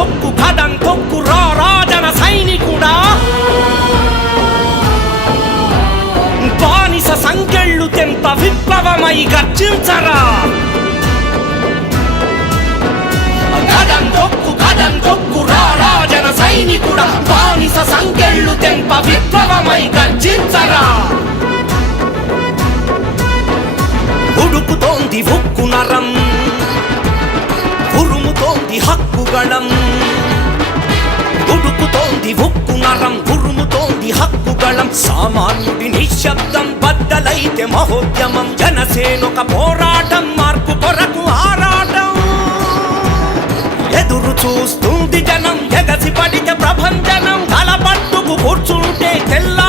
తొక్కు కదం తొక్కు రా రాజన సైనికుడా బానిస సంకెళ్ళు తెంప విప్లవమై గర్జించరా కదం తొక్కు రా రాజన సైనికుడా బానిస సంకెళ్ళు తెంప విప్లవమై గర్జించరా ఉడుకుతోంది ఉక్కు నరం ఉరుముతోంది హక్కుగళం ఉడుకుతోంది ఉక్కు నరం ఉరుముతోంది హక్కుగళం సామాన్యుడి నిశ్శబ్దం బద్దలైతే మహోద్యమం జనసేనొక పోరాటం మార్పు కొరకు ఆరాటం ఎదురు చూస్తుంది జనం ఎగసి పడితే ప్రభంజనం తల పట్టుకు కూర్చుంటే తెల్ల